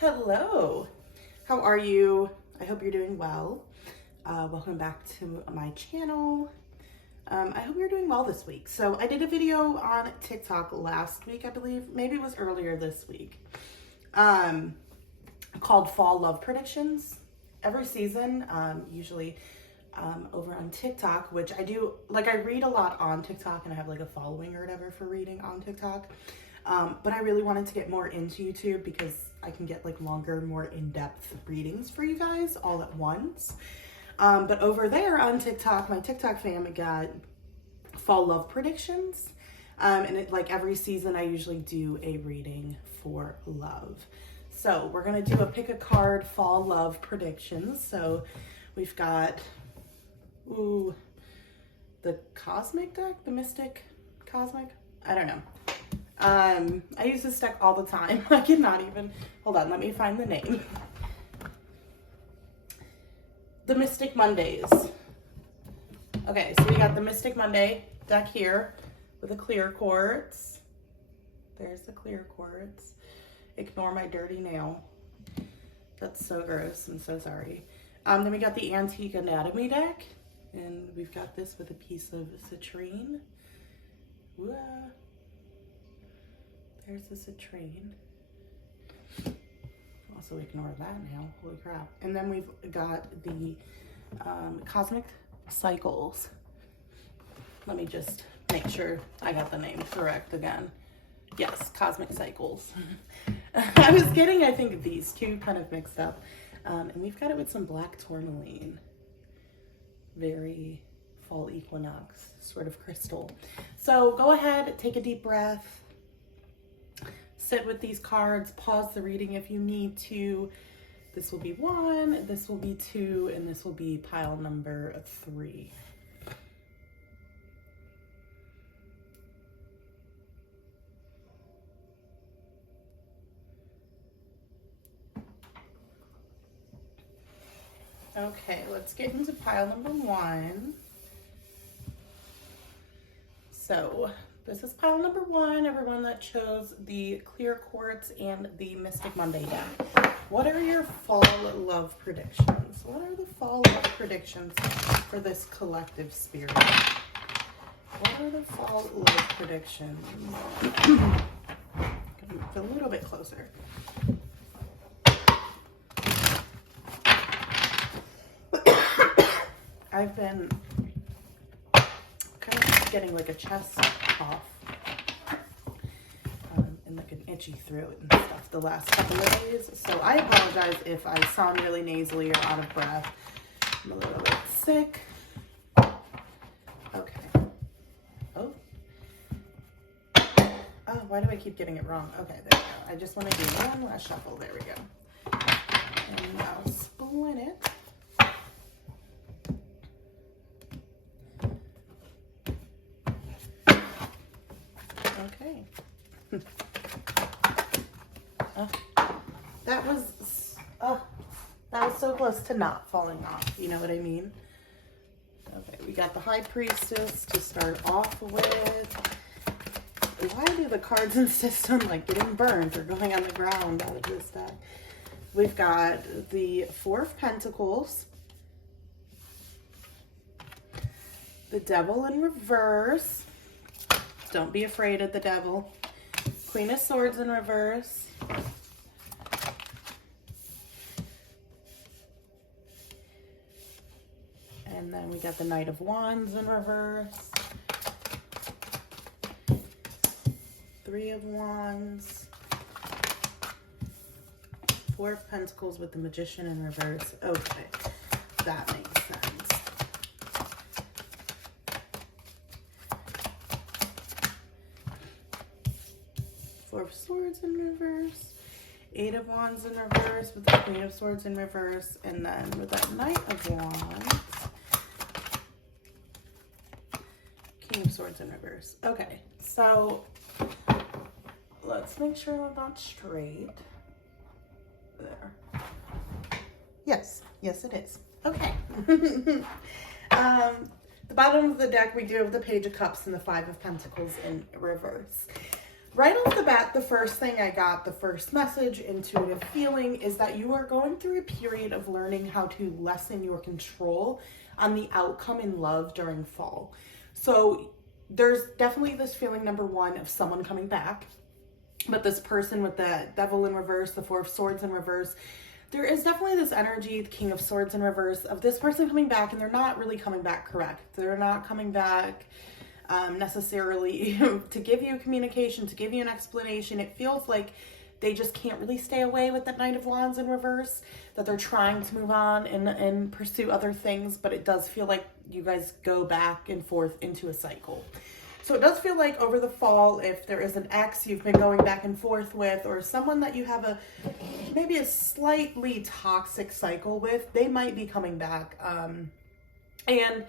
Hello, how are you? I hope you're doing well. Welcome back to my channel. I hope you're doing well this week. So I did a video on TikTok last week, I believe. Maybe it was earlier this week. Called Fall Love Predictions. Every season, usually over on TikTok, which I do, like I read a lot on TikTok and I have like a following or whatever for reading on TikTok. But I really wanted to get more into YouTube because I can get like longer, more in-depth readings for you guys all at once. But over there on TikTok, my TikTok fam got Fall Love Predictions. And it, like every season, I usually do a reading for love. So we're going to do a pick a card Fall Love Predictions. So we've got, the Cosmic deck, the Mystic Cosmic, I don't know. I use this deck all the time. I cannot even, hold on, let me find the name. The Mystic Mondays. Okay, so we got the Mystic Monday deck here with a clear quartz. There's the clear quartz. Ignore my dirty nail. That's so gross, I'm so sorry. Then we got the Antique Anatomy deck, and we've got this with a piece of citrine. Whoa. There's the citrine. Also ignore that now, holy crap. And then we've got the Cosmic Cycles. Let me just make sure I got the name correct again. Yes, Cosmic Cycles. I was getting, I think, these two kind of mixed up. And we've got it with some black tourmaline. Very fall equinox sort of crystal. So go ahead, take a deep breath. Sit with these cards, pause the reading if you need to. This will be 1, this will be 2, and this will be pile number 3. Okay, let's get into pile number 1. So, this is pile number 1, everyone that chose the Clear Quartz and the Mystic Monday deck. What are your fall love predictions? What are the fall love predictions for this collective spirit? What are the fall love predictions? Gonna move a little bit closer. I've been kind of getting like a chest cough and like an itchy throat and stuff the last couple of days. So I apologize if I sound really nasally or out of breath. I'm a little bit sick. Okay. Oh, why do I keep getting it wrong? Okay, there we go. I just want to do one last shuffle. There we go. And now split it. Okay. That was so close to not falling off. You know what I mean? Okay, we got the High Priestess to start off with. Why do the cards insist on like getting burnt or going on the ground out of this deck? We've got the Four of Pentacles, the Devil in reverse. Don't be afraid of the devil. Queen of Swords in reverse. And then we got the Knight of Wands in reverse. Three of Wands. Four of Pentacles with the Magician in reverse. Okay, that makes sense. Four of Swords in reverse, Eight of Wands in reverse with the Queen of Swords in reverse, and then with that Knight of Wands, King of Swords in reverse. Okay, so let's make sure that that's straight. There. Yes, it is. Okay. The bottom of the deck, we do have the Page of Cups and the Five of Pentacles in reverse. Right off the bat, the first thing I got, the first message, intuitive feeling, is that you are going through a period of learning how to lessen your control on the outcome in love during fall. So there's definitely this feeling, number one, of someone coming back. But this person with the Devil in reverse, the Four of Swords in reverse, there is definitely this energy, the King of Swords in reverse, of this person coming back, and they're not really coming back correct. They're not coming back necessarily to give you communication, to give you an explanation. It feels like they just can't really stay away with that Knight of Wands in reverse, that they're trying to move on and pursue other things, but it does feel like you guys go back and forth into a cycle. So it does feel like over the fall, if there is an ex you've been going back and forth with, or someone that you have maybe a slightly toxic cycle with, they might be coming back. And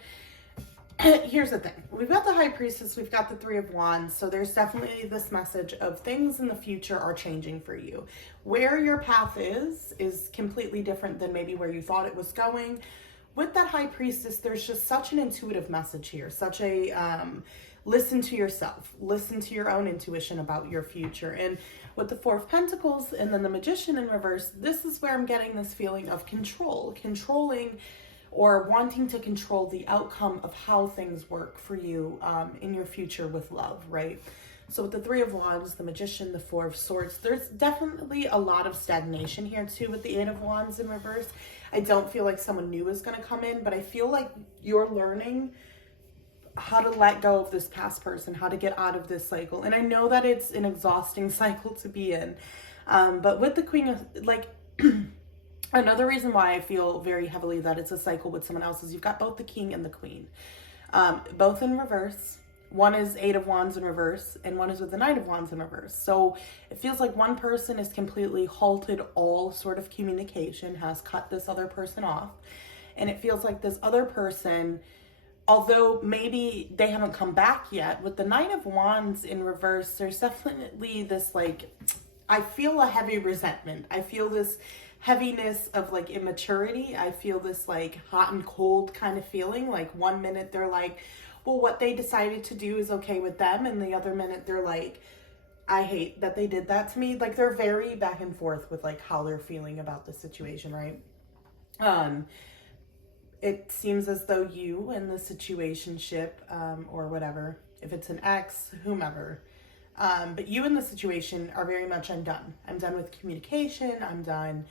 here's the thing. We've got the High Priestess, we've got the Three of Wands, so there's definitely this message of things in the future are changing for you. Where your path is completely different than maybe where you thought it was going. With that High Priestess, there's just such an intuitive message here, such a listen to yourself, listen to your own intuition about your future. And with the Four of Pentacles and then the Magician in reverse, this is where I'm getting this feeling of controlling or wanting to control the outcome of how things work for you in your future with love, right? So with the Three of Wands, the Magician, the Four of Swords, there's definitely a lot of stagnation here too with the Eight of Wands in reverse. I don't feel like someone new is going to come in, but I feel like you're learning how to let go of this past person, how to get out of this cycle. And I know that it's an exhausting cycle to be in. But with the Queen of, another reason why I feel very heavily that it's a cycle with someone else is you've got both the King and the Queen, both in reverse. One is Eight of Wands in reverse, and one is with the Knight of Wands in reverse. So it feels like one person has completely halted all sort of communication, has cut this other person off. And it feels like this other person, although maybe they haven't come back yet, with the Knight of Wands in reverse, there's definitely this, I feel a heavy resentment. I feel this heaviness of immaturity. I feel this hot and cold kind of feeling. Like 1 minute they're like, well, what they decided to do is okay with them. And the other minute they're like, I hate that they did that to me. They're very back and forth with how they're feeling about the situation, right? It seems as though you and the situationship, or whatever, if it's an ex, whomever, but you in the situation are very much, I'm done. I'm done with communication. I'm done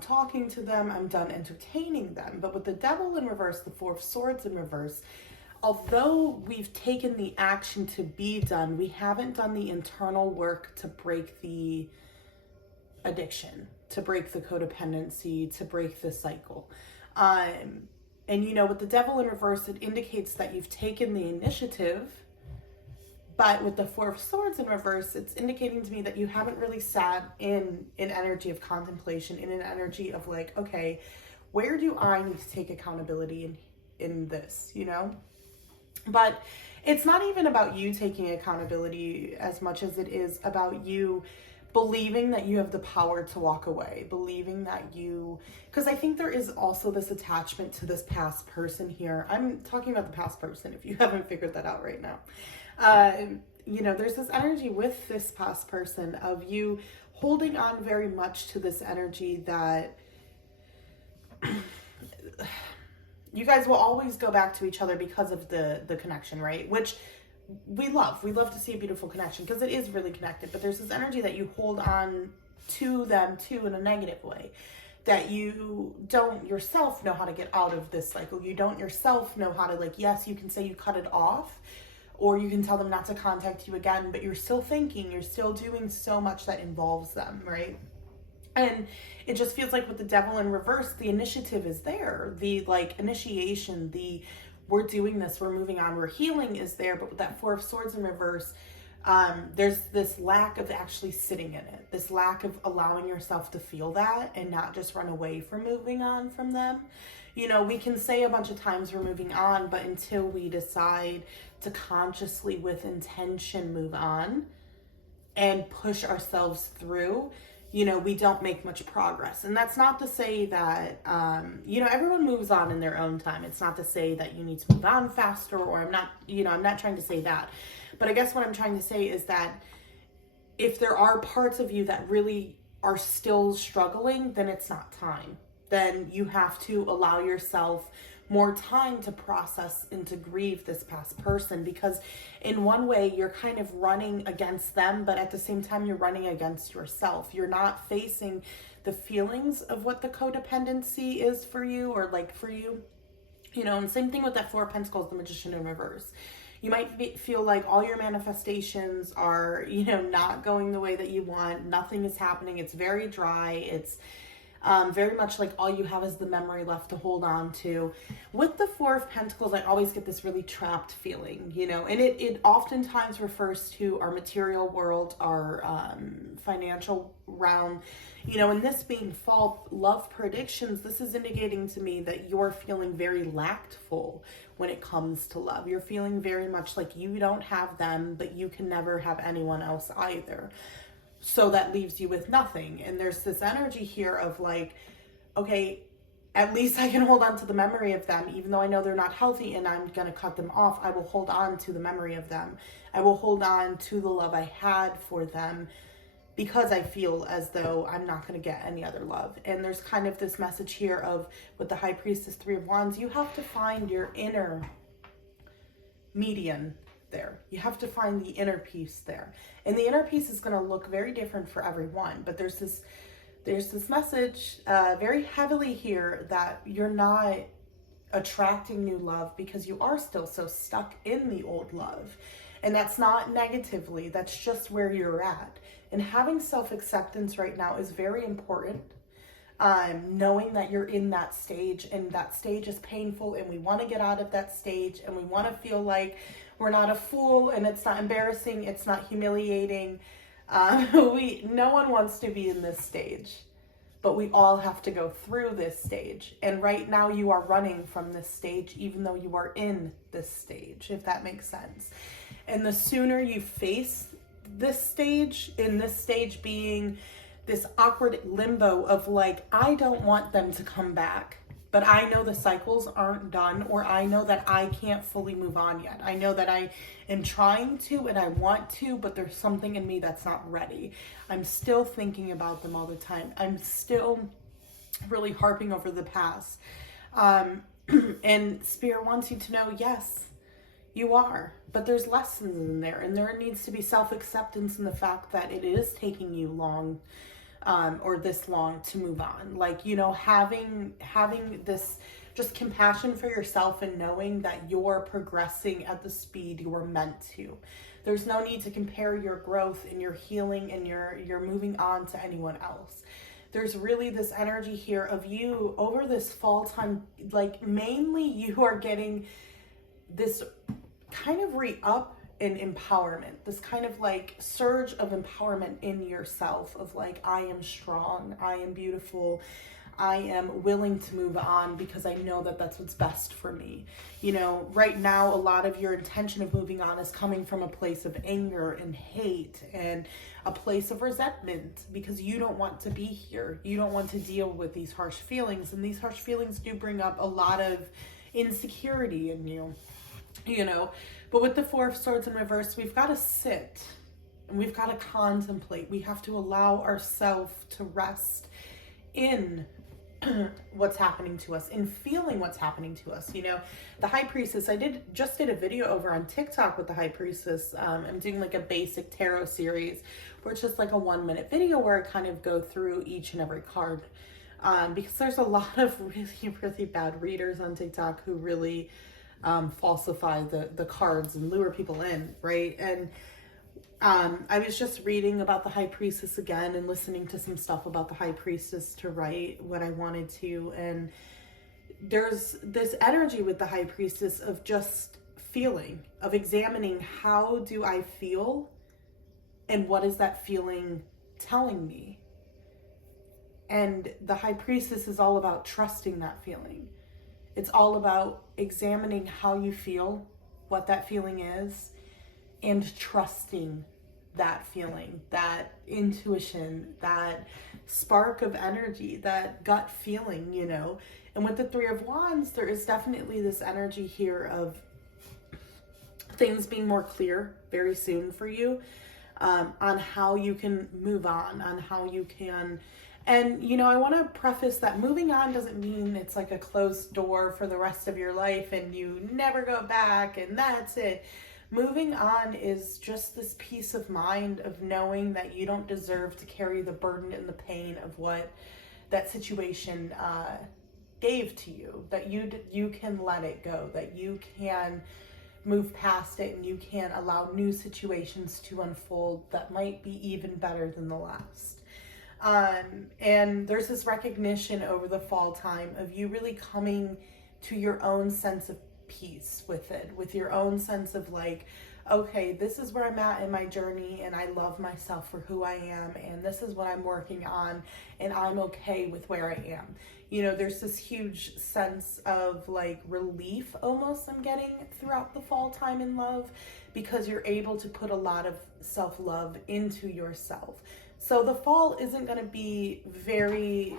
talking to them. I'm done entertaining them. But with the Devil in reverse, the Four of Swords in reverse, although we've taken the action to be done, we haven't done the internal work to break the addiction, to break the codependency, to break the cycle. And with the Devil in reverse, it indicates that you've taken the initiative, but with the Four of Swords in reverse, it's indicating to me that you haven't really sat in an energy of contemplation, in an energy of okay, where do I need to take accountability in this, But it's not even about you taking accountability as much as it is about you believing that you have the power to walk away, believing that because I think there is also this attachment to this past person here. I'm talking about the past person, if you haven't figured that out right now. There's this energy with this past person of you holding on very much to this energy that you guys will always go back to each other because of the connection, right? Which we love to see a beautiful connection because it is really connected, but there's this energy that you hold on to them too in a negative way, that you don't yourself know how to get out of this cycle. You don't yourself know how to yes, you can say you cut it off, or you can tell them not to contact you again, but you're still thinking, you're still doing so much that involves them, right? And it just feels like with the Devil in reverse, the initiative is there, the initiation, we're doing this, we're moving on, we're healing is there. But with that Four of Swords in reverse, there's this lack of actually sitting in it, this lack of allowing yourself to feel that and not just run away from moving on from them. We can say a bunch of times we're moving on, but until we decide to consciously, with intention, move on and push ourselves through, we don't make much progress. And that's not to say that, everyone moves on in their own time. It's not to say that you need to move on faster, or I'm not trying to say that. But I guess what I'm trying to say is that if there are parts of you that really are still struggling, then it's not time. Then you have to allow yourself more time to process and to grieve this past person, because in one way you're kind of running against them, but at the same time you're running against yourself. You're not facing the feelings of what the codependency is for you, or like for you, you know. And same thing with that Four of Pentacles, the Magician in reverse. You might feel like all your manifestations are, you know, not going the way that you want. Nothing is happening. It's very dry. It's very much like all you have is the memory left to hold on to. With the Four of Pentacles, I always get this really trapped feeling, you know, and it oftentimes refers to our material world, our financial realm, you know. And this being fall love predictions, this is indicating to me that you're feeling very lackful when it comes to love. You're feeling very much like you don't have them, but you can never have anyone else either. So that leaves you with nothing. And there's this energy here of like, okay, at least I can hold on to the memory of them, even though I know they're not healthy and I'm going to cut them off. I will hold on to the memory of them. I will hold on to the love I had for them, because I feel as though I'm not going to get any other love. And there's kind of this message here of, with the High Priestess, Three of Wands, you have to find your inner median there. You have to find the inner peace there. And the inner peace is going to look very different for everyone. But there's this message very heavily here that you're not attracting new love because you are still so stuck in the old love. And that's not negatively, that's just where you're at. And having self-acceptance right now is very important. Knowing that you're in that stage, and that stage is painful, and we want to get out of that stage, and we want to feel like we're not a fool, and it's not embarrassing, it's not humiliating. No one wants to be in this stage, but we all have to go through this stage. And right now you are running from this stage, even though you are in this stage, if that makes sense. And the sooner you face this stage, in this stage being this awkward limbo of like, I don't want them to come back, but I know the cycles aren't done, or I know that I can't fully move on yet. I know that I am trying to and I want to, but there's something in me that's not ready. I'm still thinking about them all the time. I'm still really harping over the past. And Spirit wants you to know, yes, you are, but there's lessons in there, and there needs to be self-acceptance in the fact that it is taking you long, or this long, to move on. Like, you know, having this just compassion for yourself and knowing that you're progressing at the speed you were meant to. There's no need to compare your growth and your healing and your moving on to anyone else. There's really this energy here of you over this fall time, like mainly you are getting this kind of re-up in empowerment, this kind of like surge of empowerment in yourself of like, I am strong, I am beautiful, I am willing to move on because I know that that's what's best for me. You know, right now, a lot of your intention of moving on is coming from a place of anger and hate and a place of resentment because you don't want to be here. You don't want to deal with these harsh feelings, and these harsh feelings do bring up a lot of insecurity in you. You know, but with the Four of Swords in reverse, we've got to sit and we've got to contemplate. We have to allow ourselves to rest in what's happening to us, in feeling what's happening to us. You know, the High Priestess, I just did a video over on TikTok with the High Priestess. I'm doing like a basic tarot series where it's just like a 1-minute video where I kind of go through each and every card. Because there's a lot of really, really bad readers on TikTok who really falsify the cards and lure people in, right? And I was just reading about the High Priestess again and listening to some stuff about the High Priestess to write what I wanted to, and there's this energy with the High Priestess of just feeling, of examining how do I feel and what is that feeling telling me. And the High Priestess is all about trusting that feeling. It's all about examining how you feel, what that feeling is, and trusting that feeling, that intuition, that spark of energy, that gut feeling, you know. And with the Three of Wands, there is definitely this energy here of things being more clear very soon for you. on how you can move on how you can. And, you know, I want to preface that moving on doesn't mean it's like a closed door for the rest of your life and you never go back and that's it. Moving on is just this peace of mind of knowing that you don't deserve to carry the burden and the pain of what that situation gave to you, that you can let it go, that you can move past it, and you can allow new situations to unfold that might be even better than the last. And there's this recognition over the fall time of you really coming to your own sense of peace with it, with your own sense of like, okay, this is where I'm at in my journey and I love myself for who I am and this is what I'm working on and I'm okay with where I am. You know, there's this huge sense of like relief almost I'm getting throughout the fall time in love, because you're able to put a lot of self-love into yourself. So the fall isn't going to be very,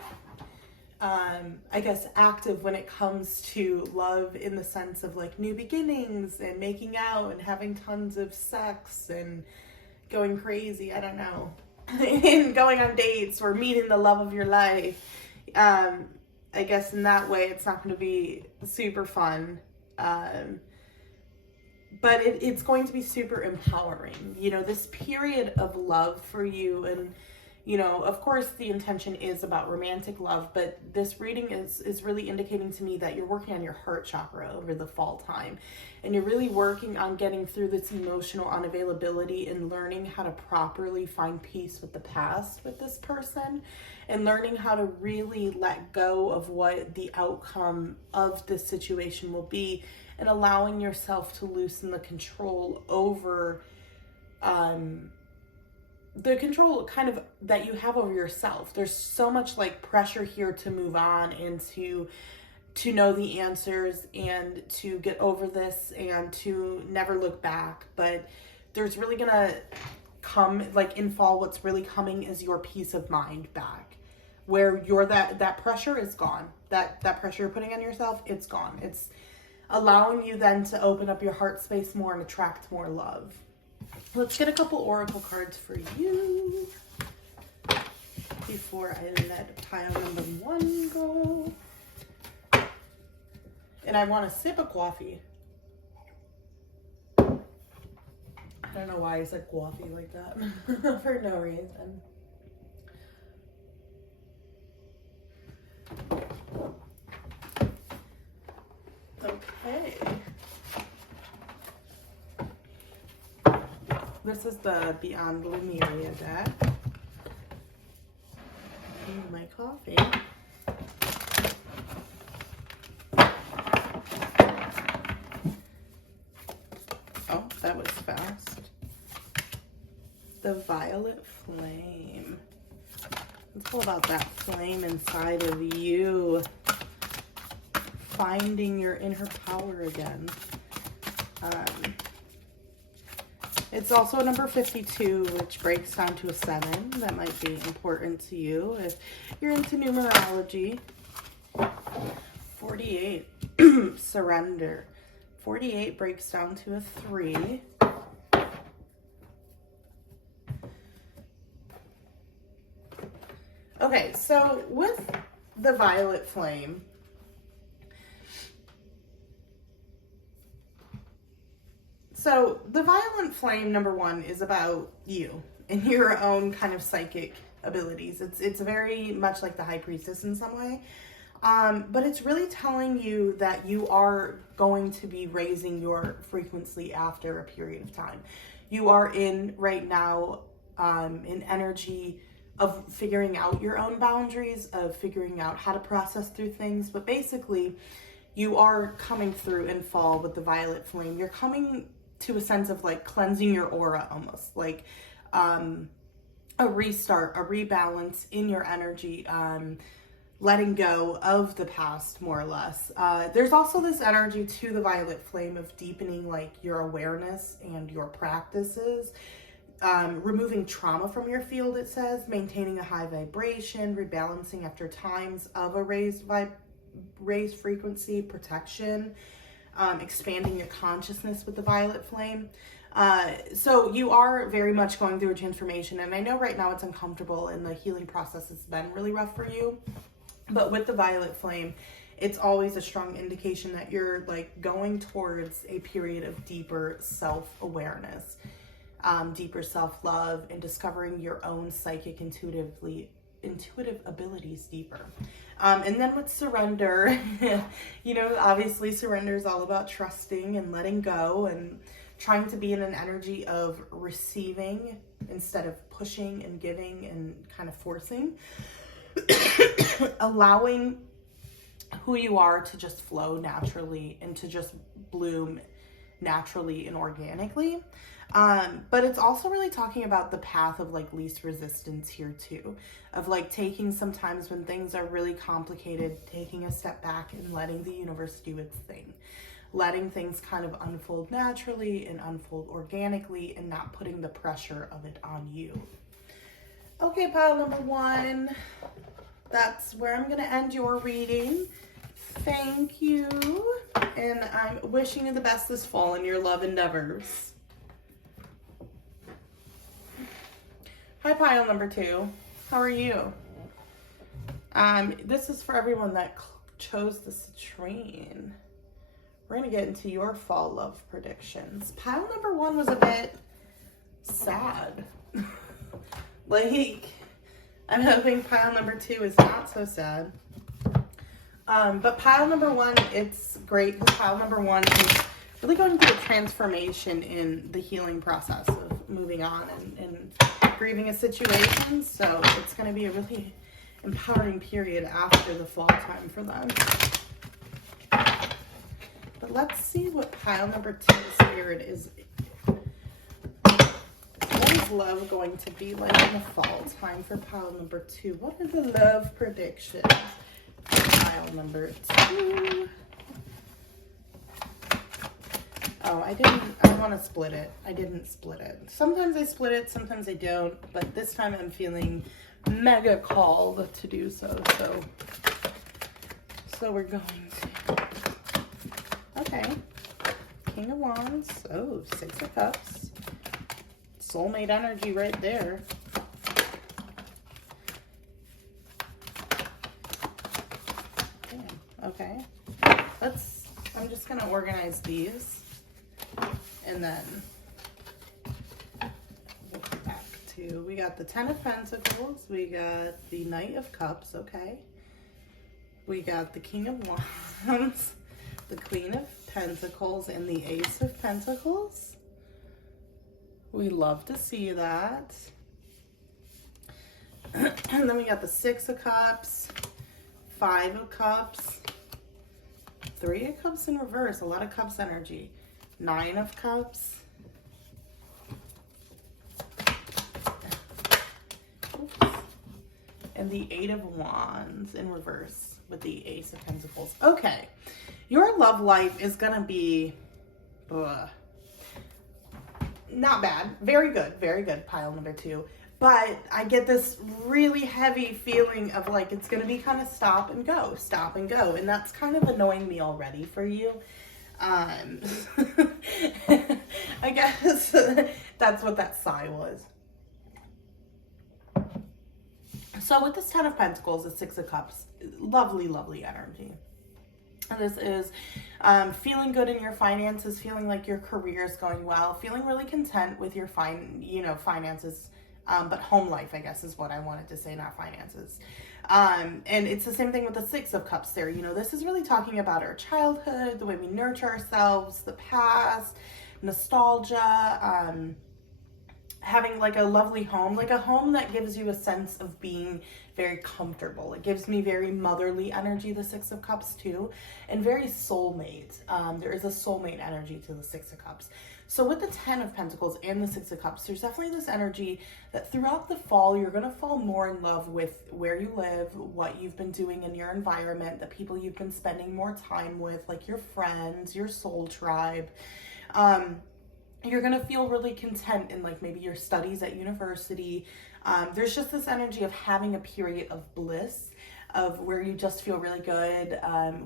I guess, active when it comes to love in the sense of like new beginnings and making out and having tons of sex and going crazy, I don't know, and going on dates or meeting the love of your life. I guess in that way it's not going to be super fun. But it's going to be super empowering, you know, this period of love for you. And, you know, of course the intention is about romantic love, but this reading is really indicating to me that you're working on your heart chakra over the fall time. And you're really working on getting through this emotional unavailability and learning how to properly find peace with the past with this person, and learning how to really let go of what the outcome of this situation will be, and allowing yourself to loosen the control over the control kind of that you have over yourself. There's so much like pressure here to move on and to know the answers and to get over this and to never look back. But there's really gonna come, like in fall, what's really coming is your peace of mind back, where you're that pressure is gone. That pressure you're putting on yourself, it's gone. It's allowing you then to open up your heart space more and attract more love. Let's get a couple oracle cards for you before I let pile number 1 go. And I want a sip of coffee. I don't know why I said coffee like that for no reason. Okay. This is the Beyond Lemuria deck. And my coffee. Oh, that was fast. The Violet Flame. It's all about that flame inside of you. Finding your inner power again. It's also a number 52, which breaks down to a 7. That might be important to you if you're into numerology. 48, surrender. 48 breaks down to a 3. Okay, so with the Violet Flame, so the Violet Flame, number 1, is about you and your own kind of psychic abilities. It's very much like the High Priestess in some way. But it's really telling you that you are going to be raising your frequency after a period of time. You are in right now an energy of figuring out your own boundaries, of figuring out how to process through things. But basically, you are coming through in fall with the Violet Flame. You're coming to a sense of like cleansing your aura, almost like a restart, a rebalance in your energy, letting go of the past, more or less. There's also this energy to the Violet Flame of deepening like your awareness and your practices, removing trauma from your field, it says, maintaining a high vibration, rebalancing after times of a raised frequency, protection, expanding your consciousness with the Violet Flame. So you are very much going through a transformation, and I know right now it's uncomfortable and the healing process has been really rough for you, but with the violet flame, it's always a strong indication that you're like going towards a period of deeper self-awareness, deeper self-love, and discovering your own psychic intuitive abilities deeper. And then with surrender, you know, obviously surrender is all about trusting and letting go and trying to be in an energy of receiving instead of pushing and giving and kind of forcing. Allowing who you are to just flow naturally and to just bloom naturally and organically. But it's also really talking about the path of like least resistance here too, of like taking sometimes when things are really complicated, taking a step back and letting the universe do its thing, letting things kind of unfold naturally and unfold organically and not putting the pressure of it on you. Okay, pile number 1, that's where I'm going to end your reading. Thank you, and I'm wishing you the best this fall in your love endeavors. Hi, pile number 2. How are you? This is for everyone that chose the citrine. We're going to get into your fall love predictions. Pile number 1 was a bit sad. Like, I'm hoping pile number 2 is not so sad. But pile number 1, it's great. Pile number 1 is really going through a transformation in the healing process of moving on and grieving a situation. So it's going to be a really empowering period after the fall time for them. But let's see what pile number 2 spirit is. What is love going to be like in the fall time for pile number 2? What are the love predictions for pile number 2? Oh, I want to split it. I didn't split it. Sometimes I split it, sometimes I don't, but this time I'm feeling mega called to do so. So we're going to. Okay. King of Wands. Oh, 6 of Cups. Soulmate energy right there. Damn. Okay. I'm just going to organize these. And then we'll come back to, we got the 10 of Pentacles. We got the Knight of Cups. Okay. We got the King of Wands, the Queen of Pentacles, and the Ace of Pentacles. We love to see that. And then we got the 6 of Cups, 5 of Cups, 3 of Cups in reverse, a lot of Cups energy, 9 of Cups, oops, and the 8 of Wands in reverse with the Ace of Pentacles. Okay, your love life is gonna be not bad. Very good, pile number 2. But I get this really heavy feeling of like it's going to be kind of stop and go. And that's kind of annoying me already for you. I guess that's what that sigh was. So with this 10 of Pentacles, the 6 of Cups, lovely, lovely energy. And this is feeling good in your finances, feeling like your career is going well, feeling really content with your finances, but home life, I guess, is what I wanted to say, not finances. And it's the same thing with the 6 of Cups there. You know, this is really talking about our childhood, the way we nurture ourselves, the past, nostalgia, having like a lovely home, like a home that gives you a sense of being very comfortable. It gives me very motherly energy, the 6 of Cups too, and very soulmate. There is a soulmate energy to the 6 of Cups. So with the 10 of Pentacles and the 6 of Cups, there's definitely this energy that throughout the fall, you're going to fall more in love with where you live, what you've been doing in your environment, the people you've been spending more time with, like your friends, your soul tribe. You're going to feel really content in like maybe your studies at university. There's just this energy of having a period of bliss, of where you just feel really good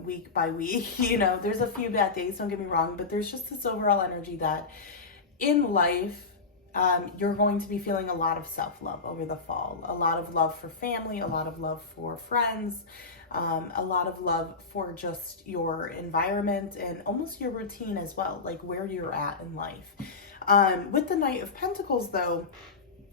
week by week. You know, there's a few bad days, don't get me wrong, but there's just this overall energy that in life, you're going to be feeling a lot of self-love over the fall, a lot of love for family, a lot of love for friends, a lot of love for just your environment and almost your routine as well, like where you're at in life. With the Knight of Pentacles, though,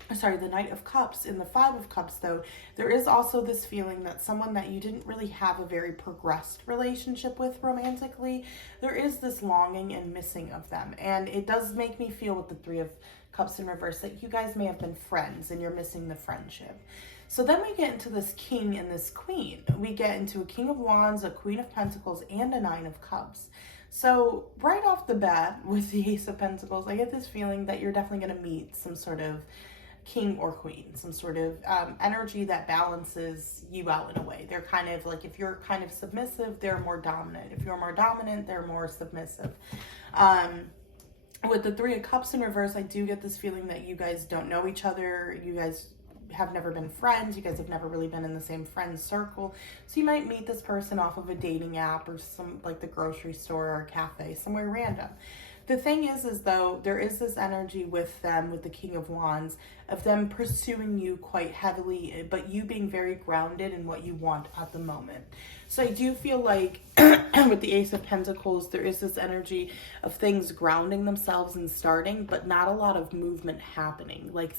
the Knight of Cups and the Five of Cups, though, there is also this feeling that someone that you didn't really have a very progressed relationship with romantically, there is this longing and missing of them. And it does make me feel with the Three of Cups in reverse that you guys may have been friends and you're missing the friendship. So then we get into this King and this Queen. We get into a King of Wands, a Queen of Pentacles, and a Nine of Cups. So right off the bat with the Ace of Pentacles, I get this feeling that you're definitely going to meet some sort of king or queen, some sort of energy that balances you out in a way. They're kind of like, if you're kind of submissive, they're more dominant. If you're more dominant, they're more submissive. With the Three of Cups in reverse, I do get this feeling that you guys don't know each other. You guys have never been friends. You guys have never really been in the same friend circle. So you might meet this person off of a dating app or some, like the grocery store or a cafe, somewhere random. The thing is though, there is this energy with them, with the King of Wands, of them pursuing you quite heavily, but you being very grounded in what you want at the moment. So I do feel like with the Ace of Pentacles, there is this energy of things grounding themselves and starting, but not a lot of movement happening. Like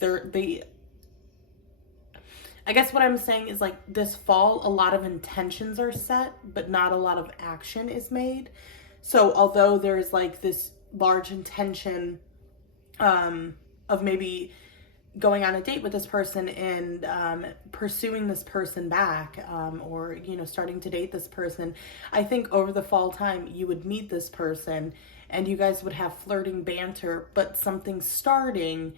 I guess what I'm saying is, like, this fall, a lot of intentions are set, but not a lot of action is made. So although there's like this large intention of maybe going on a date with this person and pursuing this person back, or, you know, starting to date this person, I think over the fall time you would meet this person and you guys would have flirting banter, but something starting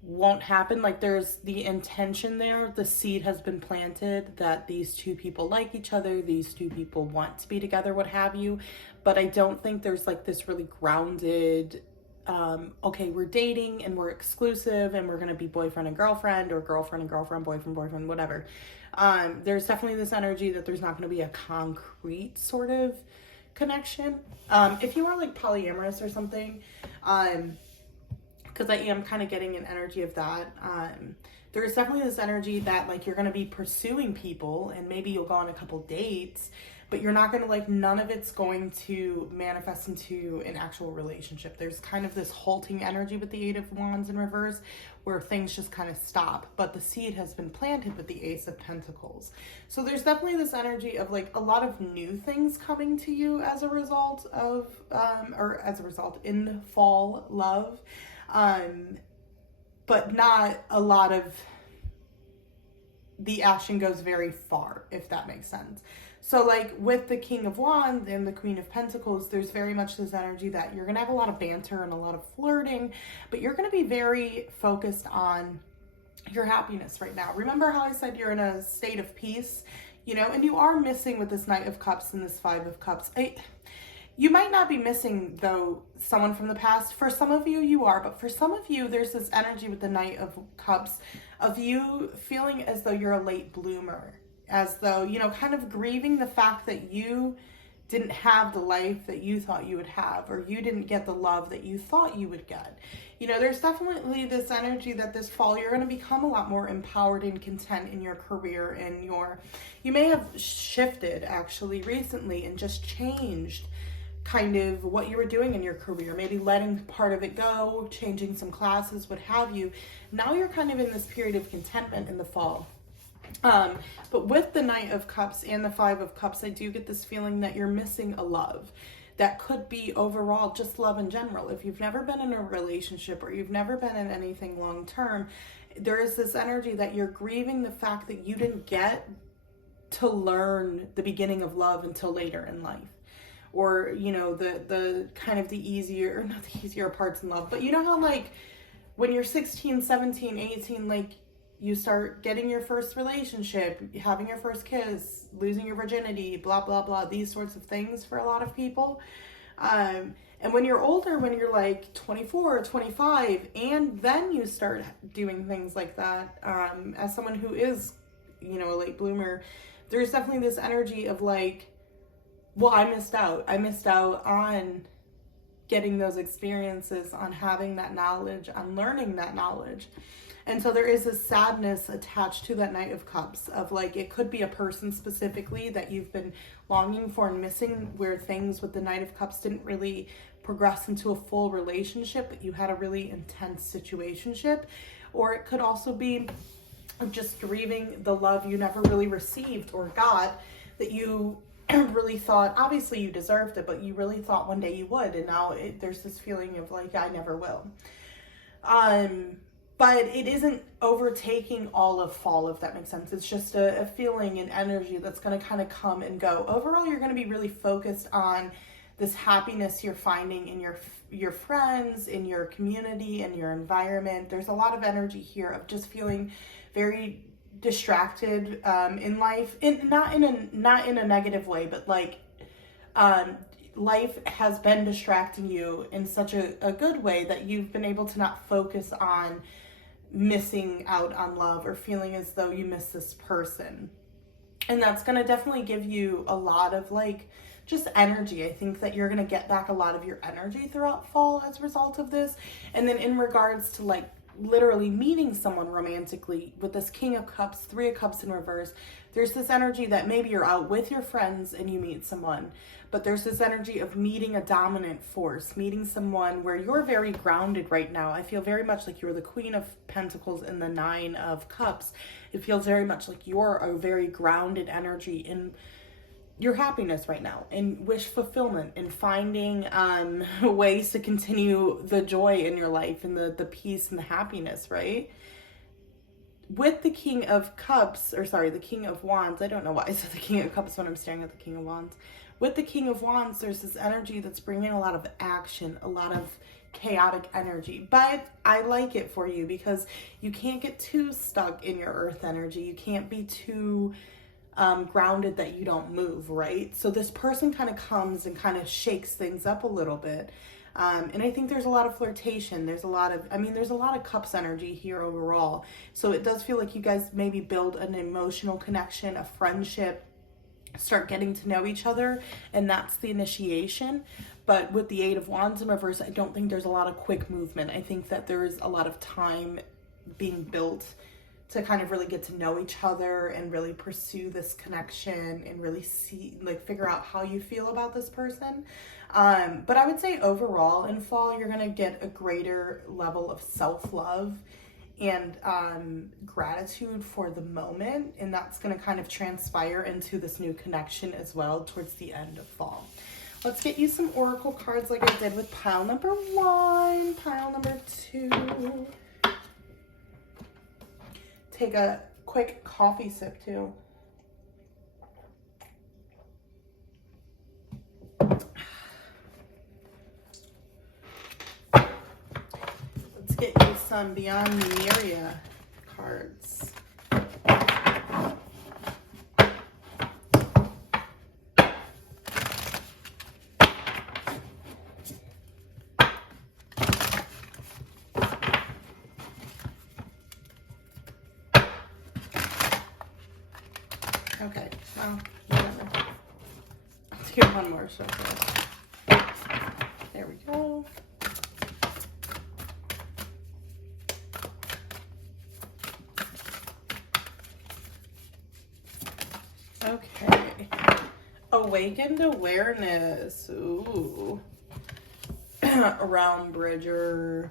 won't happen. Like, there's the intention there, the seed has been planted that these two people like each other, these two people want to be together, what have you, but I don't think there's like this really grounded okay, we're dating and we're exclusive and we're gonna be boyfriend and girlfriend, or girlfriend and girlfriend, boyfriend, whatever. There's definitely this energy that there's not gonna be a concrete sort of connection. If you are like polyamorous or something, because I am kind of getting an energy of that. There is definitely this energy that, like, you're going to be pursuing people and maybe you'll go on a couple dates, but you're not going to, like, none of it's going to manifest into an actual relationship. There's kind of this halting energy with the Eight of Wands in reverse where things just kind of stop, but the seed has been planted with the Ace of Pentacles. So there's definitely this energy of, like, a lot of new things coming to you as a result of, in fall love. But not a lot of the action goes very far, if that makes sense. So, like, with the King of Wands and the Queen of Pentacles, there's very much this energy that you're going to have a lot of banter and a lot of flirting, but you're going to be very focused on your happiness right now. Remember how I said you're in a state of peace, you know, and you are missing with this Knight of Cups and this Five of Cups. You might not be missing, though, someone from the past. For some of you, you are. But for some of you, there's this energy with the Knight of Cups of you feeling as though you're a late bloomer. As though, you know, kind of grieving the fact that you didn't have the life that you thought you would have, or you didn't get the love that you thought you would get. You know, there's definitely this energy that this fall you're going to become a lot more empowered and content in your career, and you may have shifted actually recently and just changed kind of what you were doing in your career, maybe letting part of it go, changing some classes, what have you. Now you're kind of in this period of contentment in the fall. But with the Knight of Cups and the Five of Cups, I do get this feeling that you're missing a love. That could be overall just love in general. If you've never been in a relationship or you've never been in anything long term, there is this energy that you're grieving the fact that you didn't get to learn the beginning of love until later in life. Or, you know, the kind of the easier, or not the easier parts in love, but you know how, like, when you're 16, 17, 18, like, you start getting your first relationship, having your first kiss, losing your virginity, blah, blah, blah, these sorts of things for a lot of people. And when you're older, when you're like 24 or 25, and then you start doing things like that, as someone who is, you know, a late bloomer, there's definitely this energy of like, well, I missed out. I missed out on getting those experiences, on having that knowledge, on learning that knowledge. And so there is a sadness attached to that Knight of Cups of like, it could be a person specifically that you've been longing for and missing, where things with the Knight of Cups didn't really progress into a full relationship, but you had a really intense situationship. Or it could also be just grieving the love you never really received or got, that you really thought, obviously you deserved it, but you really thought one day you would, and now there's this feeling of like, I never will. But it isn't overtaking all of fall, if that makes sense. It's just a feeling and energy that's going to kind of come and go. Overall, you're going to be really focused on this happiness you're finding in your friends, in your community, in your environment. There's a lot of energy here of just feeling very distracted in life, not in a negative way, but like life has been distracting you in such a good way that you've been able to not focus on missing out on love or feeling as though you miss this person. And that's going to definitely give you a lot of like just energy. I think that you're going to get back a lot of your energy throughout fall as a result of this. And then in regards to like literally meeting someone romantically, with this King of Cups, Three of Cups in reverse, there's this energy that maybe you're out with your friends and you meet someone, but there's this energy of meeting a dominant force, meeting someone where you're very grounded right now. I feel very much like you're the Queen of Pentacles and the Nine of Cups. It feels very much like you're a very grounded energy in your happiness right now, and wish fulfillment, and finding ways to continue the joy in your life and the peace and the happiness, right? With the King of Cups, or sorry, the King of Wands, I don't know why I said the King of Cups when I'm staring at the King of Wands. With the King of Wands, there's this energy that's bringing a lot of action, a lot of chaotic energy, but I like it for you because you can't get too stuck in your earth energy. You can't be too grounded that you don't move, right? So this person kind of comes and kind of shakes things up a little bit. And I think there's a lot of flirtation. There's a lot of cups energy here overall. So it does feel like you guys maybe build an emotional connection, a friendship, start getting to know each other, and that's the initiation. But with the Eight of Wands in reverse, I don't think there's a lot of quick movement. I think that there is a lot of time being built to kind of really get to know each other and really pursue this connection and really figure out how you feel about this person. But I would say overall in fall, you're going to get a greater level of self-love and gratitude for the moment. And that's going to kind of transpire into this new connection as well towards the end of fall. Let's get you some oracle cards like I did with pile number 1, pile number 2. Take a quick coffee sip too. Let's get you some Beyond Miria cards. Okay, well, whatever. Let's get one more shuffle. There we go. Okay. Awakened awareness. Ooh. Realm Bridger.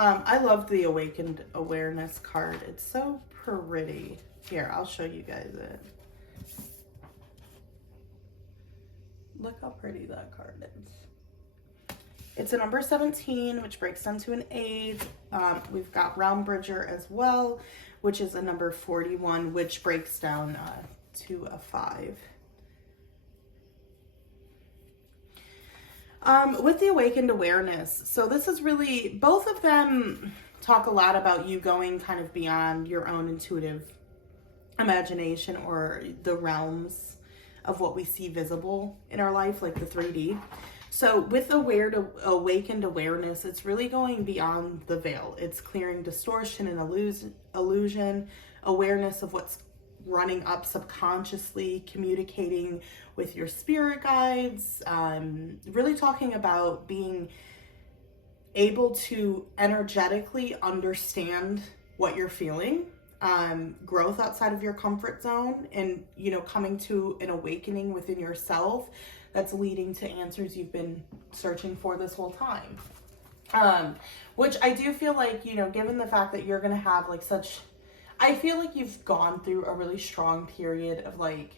I love the Awakened Awareness card. It's so pretty. Here, I'll show you guys it. Look how pretty that card is. It's a number 17, which breaks down to an 8. We've got Realm Bridger as well, which is a number 41, which breaks down to a 5. With the Awakened Awareness, so this is really, both of them talk a lot about you going kind of beyond your own intuitive imagination or the realms of what we see visible in our life, like the 3D. So with Awakened Awareness, it's really going beyond the veil. It's clearing distortion and illusion, awareness of what's running up subconsciously, communicating with your spirit guides, really talking about being able to energetically understand what you're feeling, growth outside of your comfort zone, and, you know, coming to an awakening within yourself that's leading to answers you've been searching for this whole time. Which I do feel like, you know, given the fact that you're going to have like I feel like you've gone through a really strong period of like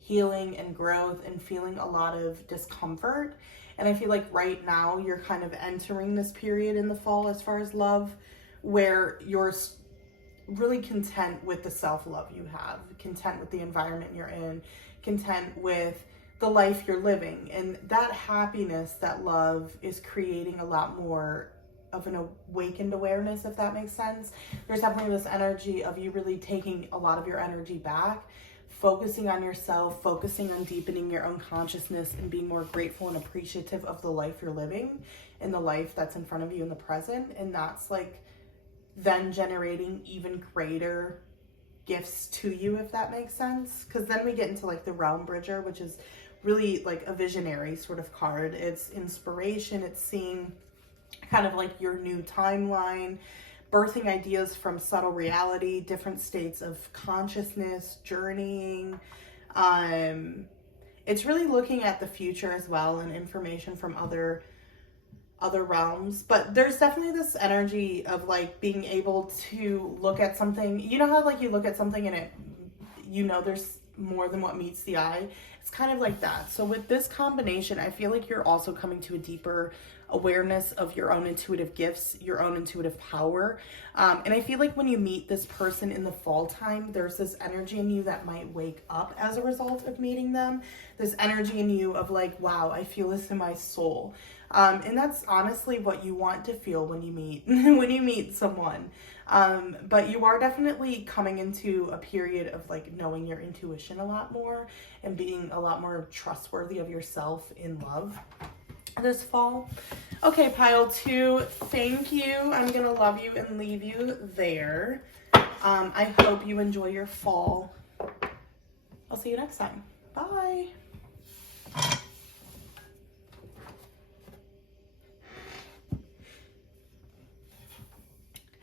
healing and growth and feeling a lot of discomfort. And I feel like right now you're kind of entering this period in the fall as far as love, where you're really content with the self-love you have, content with the environment you're in, content with the life you're living. And that happiness, that love is creating a lot more of an awakened awareness, if that makes sense. There's definitely this energy of you really taking a lot of your energy back, focusing on yourself, focusing on deepening your own consciousness, and being more grateful and appreciative of the life you're living and the life that's in front of you in the present. And that's like then generating even greater gifts to you, if that makes sense. Because then we get into like the Realm Bridger, which is really like a visionary sort of card. It's inspiration. It's seeing kind of like your new timeline, birthing ideas from subtle reality, different states of consciousness, journeying. It's really looking at the future as well, and information from other realms. But there's definitely this energy of like being able to look at something. You know how like you look at something and it, you know, there's more than what meets the eye. It's kind of like that. So with this combination, I feel like you're also coming to a deeper awareness of your own intuitive gifts, your own intuitive power. And I feel like when you meet this person in the fall time, there's this energy in you that might wake up as a result of meeting them. This energy in you of like, wow, I feel this in my soul. And that's honestly what you want to feel when you meet, when you meet someone. But you are definitely coming into a period of like knowing your intuition a lot more and being a lot more trustworthy of yourself in love this fall. Okay, pile 2, thank you. I'm gonna love you and leave you there. I hope you enjoy your fall. I'll see you next time. Bye.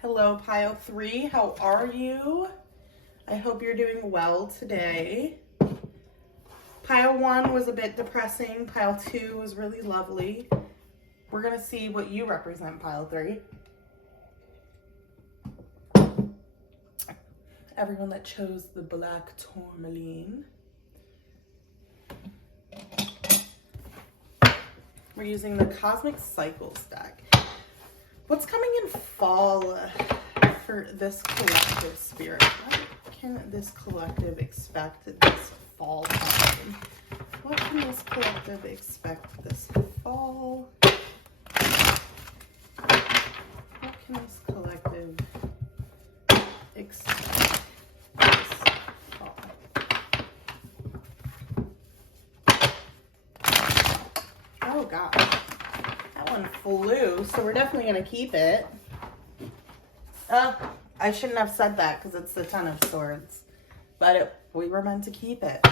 Hello, pile 3. How are you? I hope you're doing well today. Pile 1 was a bit depressing. Pile 2 was really lovely. We're going to see what you represent, pile 3. Everyone that chose the black tourmaline. We're using the Cosmic Cycles deck. What's coming in fall for this collective spirit? What can this collective expect this fall time? What can this collective expect this fall? What can this collective expect this fall? Oh God, that one flew, so we're definitely going to keep it. I shouldn't have said that because it's the Ten of Swords, but we were meant to keep it.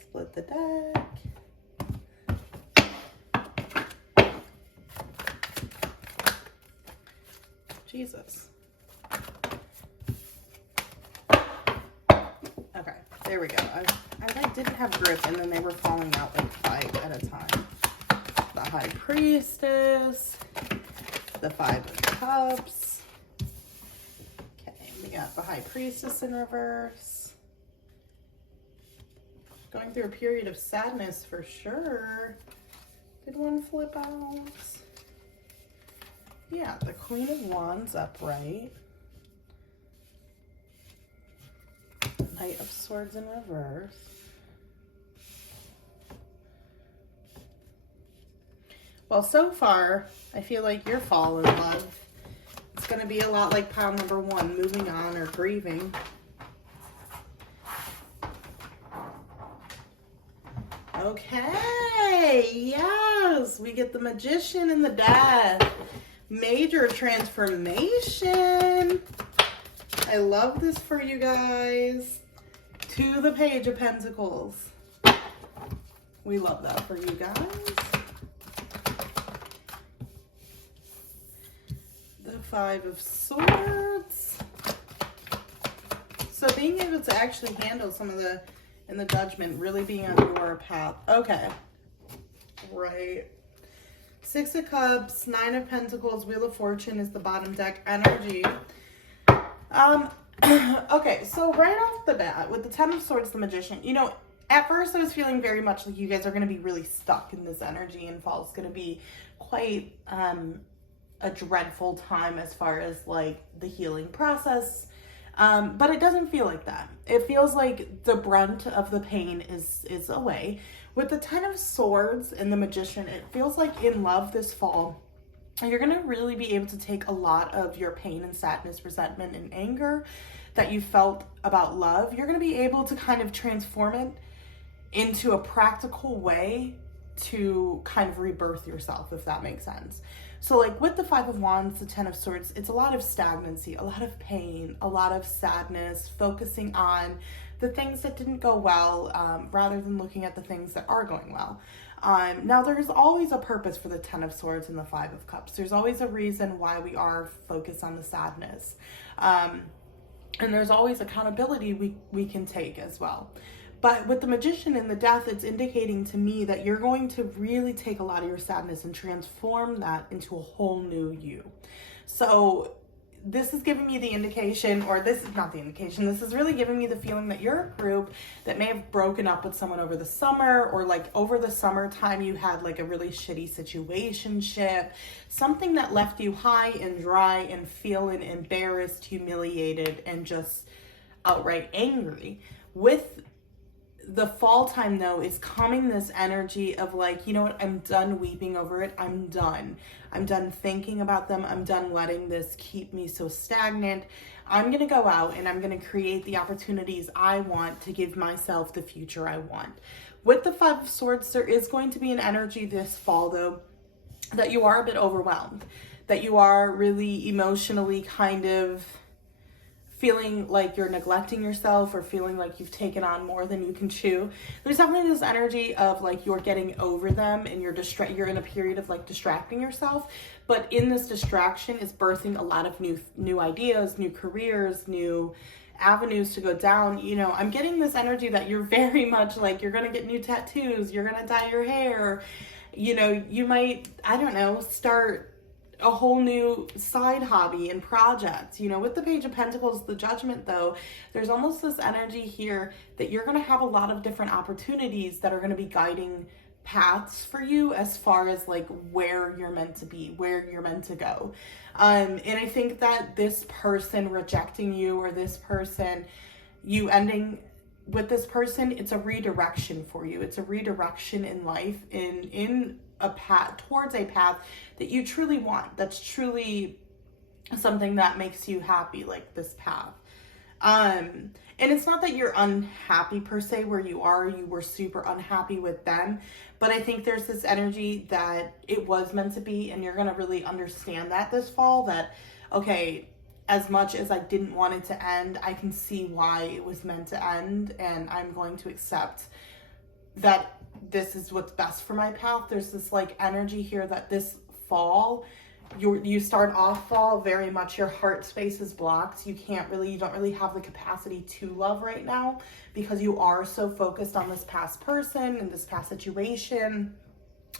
Split the deck. Jesus. Okay, there we go. I didn't have grip, and then they were falling out like 5 at a time. The High Priestess, the 5 of Cups. Okay, we got the High Priestess in reverse. Going through a period of sadness for sure. Did one flip out? Yeah, the Queen of Wands upright. Knight of Swords in reverse. Well, so far, I feel like your fall in love, it's going to be a lot like pile number 1, moving on or grieving. Okay, yes, we get the Magician and the Death. Major transformation. I love this for you guys. To the Page of Pentacles. We love that for you guys. The Five of Swords. So being able to actually handle some of the, in the Judgment, really being on your path. Okay. Right. Six of Cups, Nine of Pentacles, Wheel of Fortune is the bottom deck energy. Okay, so right off the bat, with the Ten of Swords, the Magician, you know, at first I was feeling very much like you guys are going to be really stuck in this energy, and fall is going to be quite a dreadful time as far as like the healing process. But it doesn't feel like that. It feels like the brunt of the pain is away. With the Ten of Swords and the Magician, it feels like in love this fall, you're going to really be able to take a lot of your pain and sadness, resentment and anger that you felt about love. You're going to be able to kind of transform it into a practical way to kind of rebirth yourself, if that makes sense. So like with the Five of Wands, the Ten of Swords, it's a lot of stagnancy, a lot of pain, a lot of sadness, focusing on the things that didn't go well, rather than looking at the things that are going well. Now there's always a purpose for the Ten of Swords and the Five of Cups. There's always a reason why we are focused on the sadness. And there's always accountability we can take as well. But with the Magician and the Death, it's indicating to me that you're going to really take a lot of your sadness and transform that into a whole new you. So this is giving me the indication, or this is not the indication, this is really giving me the feeling that you're a group that may have broken up with someone over the summer, or like over the summertime you had like a really shitty situationship, something that left you high and dry and feeling embarrassed, humiliated, and just outright angry. With the fall time though is coming this energy of like, you know what, I'm done weeping over it. I'm done thinking about them. I'm done letting this keep me so stagnant. I'm gonna go out and I'm gonna create the opportunities I want to give myself the future I want. With the Five of Swords, there is going to be an energy this fall though that you are a bit overwhelmed, that you are really emotionally kind of feeling like you're neglecting yourself, or feeling like you've taken on more than you can chew. There's definitely this energy of like you're getting over them, and you're in a period of like distracting yourself. But in this distraction is birthing a lot of new ideas, new careers, new avenues to go down. You know, I'm getting this energy that you're very much like you're gonna get new tattoos, you're gonna dye your hair, you know, you might, I don't know, start a whole new side hobby and project. You know, with the Page of Pentacles, the Judgment though, there's almost this energy here that you're going to have a lot of different opportunities that are going to be guiding paths for you as far as like where you're meant to be, where you're meant to go. And I think that this person rejecting you, or this person, you ending with this person, it's a redirection for you. It's a redirection in life, in a path, towards a path that you truly want, that's truly something that makes you happy, like this path. And it's not that you're unhappy per se where you are, you were super unhappy with them, but I think there's this energy that it was meant to be, and you're going to really understand that this fall, that, okay, as much as I didn't want it to end, I can see why it was meant to end, and I'm going to accept that this is what's best for my path. There's this like energy here that this fall, you start off fall very much your heart space is blocked. You don't really have the capacity to love right now, because you are so focused on this past person and this past situation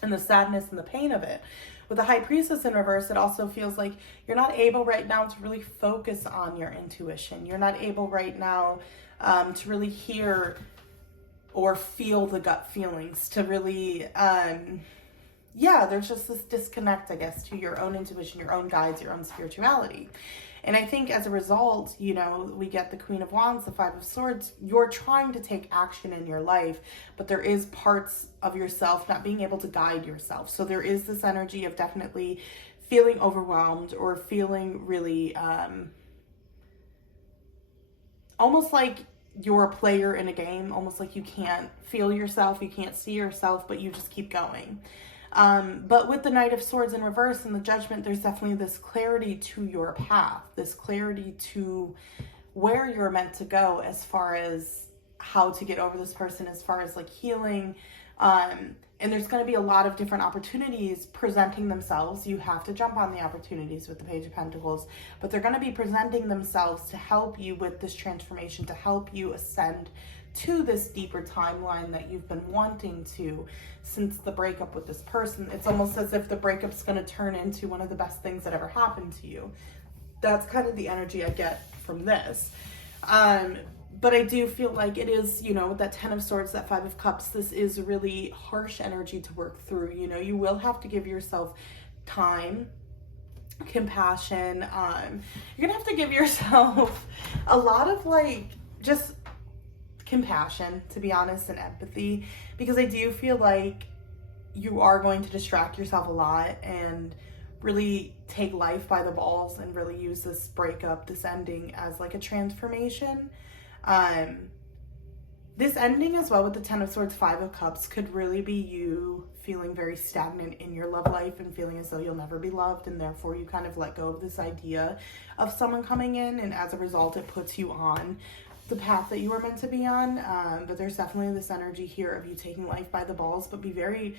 and the sadness and the pain of it. With the High Priestess in reverse, it also feels like you're not able right now to really focus on your intuition. You're not able right now to really hear or feel the gut feelings, to really, there's just this disconnect, I guess, to your own intuition, your own guides, your own spirituality. And I think as a result, you know, we get the Queen of Wands, the Five of Swords. You're trying to take action in your life, but there is parts of yourself not being able to guide yourself. So there is this energy of definitely feeling overwhelmed, or feeling really almost like you're a player in a game, almost like you can't feel yourself, you can't see yourself, but you just keep going. But with the Knight of Swords in reverse and the Judgment, there's definitely this clarity to your path, this clarity to where you're meant to go as far as how to get over this person, as far as like healing. And there's going to be a lot of different opportunities presenting themselves. You have to jump on the opportunities with the Page of Pentacles, but they're going to be presenting themselves to help you with this transformation, to help you ascend to this deeper timeline that you've been wanting to since the breakup with this person. It's almost as if the breakup's going to turn into one of the best things that ever happened to you. That's kind of the energy I get from this. But I do feel like it is, you know, with that 10 of Swords, that 5 of Cups, this is really harsh energy to work through. You know, you will have to give yourself time, compassion. You're gonna have to give yourself a lot of like just compassion, to be honest, and empathy, because I do feel like you are going to distract yourself a lot and really take life by the balls and really use this breakup, this ending, as like a transformation. This ending as well with the 10 of Swords, 5 of Cups could really be you feeling very stagnant in your love life and feeling as though you'll never be loved, and therefore you kind of let go of this idea of someone coming in, and as a result it puts you on the path that you were meant to be on. But there's definitely this energy here of you taking life by the balls, but be very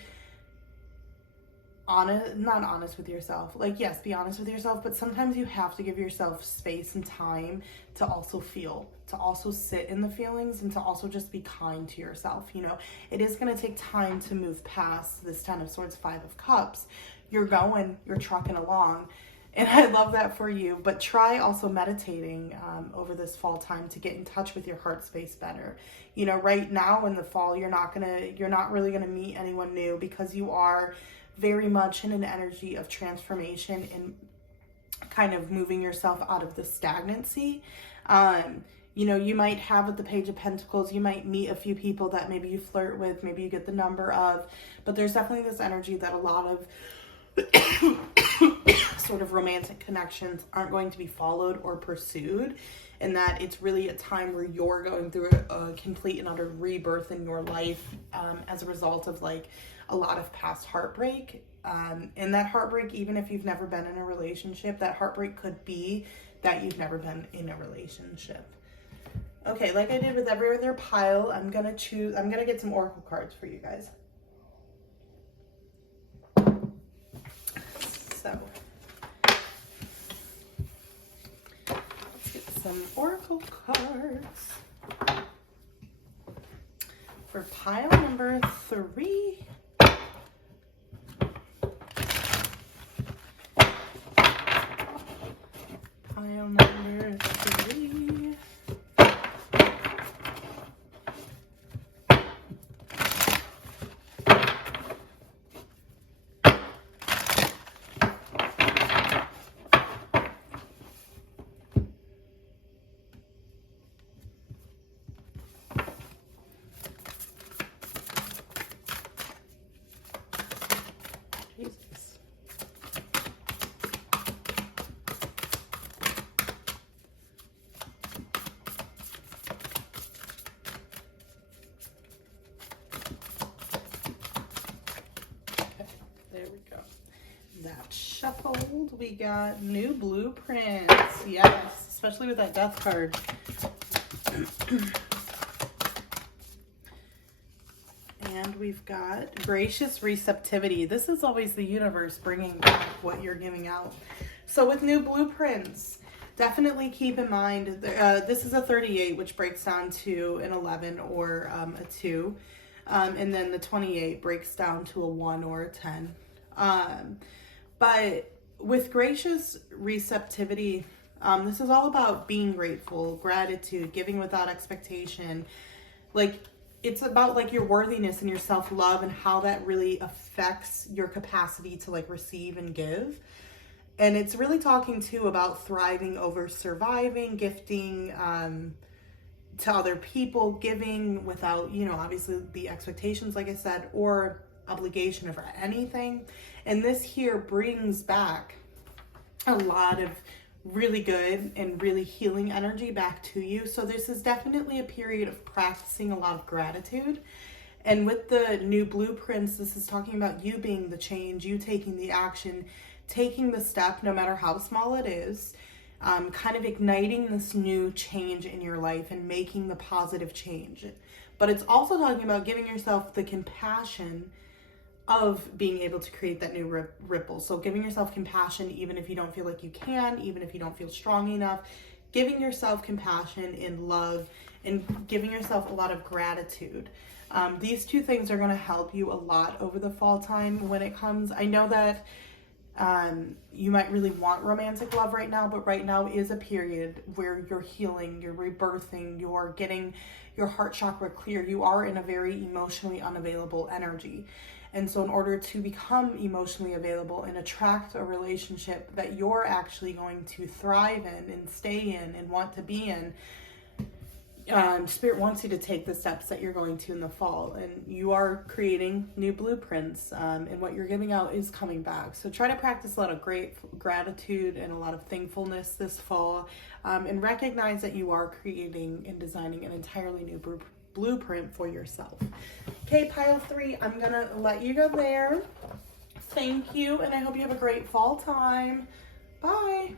honest, not honest with yourself. Like, yes, be honest with yourself, but sometimes you have to give yourself space and time to also feel, to also sit in the feelings, and to also just be kind to yourself. You know, it is going to take time to move past this 10 of Swords, 5 of Cups. You're trucking along, and I love that for you. But try also meditating over this fall time to get in touch with your heart space better. You know, right now in the fall, you're not really gonna meet anyone new, because you are very much in an energy of transformation and kind of moving yourself out of the stagnancy. You know, you might have with the Page of Pentacles, you might meet a few people that maybe you flirt with, maybe you get the number of, but there's definitely this energy that a lot of sort of romantic connections aren't going to be followed or pursued, and that it's really a time where you're going through a complete and utter rebirth in your life as a result of like a lot of past heartbreak. And that heartbreak, even if you've never been in a relationship, that heartbreak could be that you've never been in a relationship. Okay, like I did with every other pile, I'm gonna get some oracle cards for you guys. So let's get some oracle cards for pile number 3. Pile number 3. Jesus. There we go. That shuffled. We got new blueprints. Yes, especially with that death card. And we've got gracious receptivity. This is always the universe bringing back what you're giving out. So with new blueprints, definitely keep in mind, this is a 38, which breaks down to an 11 or a 2. And then the 28 breaks down to a 1 or a 10. But with gracious receptivity, this is all about being grateful, gratitude, giving without expectation. Like, it's about like your worthiness and your self-love and how that really affects your capacity to like receive and give. And it's really talking too about thriving over surviving, gifting to other people, giving without, you know, obviously the expectations, like I said, or obligation of anything. And this here brings back a lot of really good and really healing energy back to you. So this is definitely a period of practicing a lot of gratitude. And with the new blueprints, this is talking about you being the change, you taking the action, taking the step, no matter how small it is, kind of igniting this new change in your life and making the positive change. But it's also talking about giving yourself the compassion of being able to create that new ripple. So giving yourself compassion even if you don't feel like you can, even if you don't feel strong enough, giving yourself compassion in love, and giving yourself a lot of gratitude. These two things are going to help you a lot over the fall time when it comes. I know that you might really want romantic love right now, but right now is a period where you're healing, you're rebirthing, you're getting your heart chakra clear. You are in a very emotionally unavailable energy. And so in order to become emotionally available and attract a relationship that you're actually going to thrive in and stay in and want to be in, Spirit wants you to take the steps that you're going to in the fall, and you are creating new blueprints, and what you're giving out is coming back. So try to practice a lot of gratitude and a lot of thankfulness this fall, and recognize that you are creating and designing an entirely new blueprint for yourself. Okay, pile 3, I'm gonna let you go there. Thank you, and I hope you have a great fall time. Bye.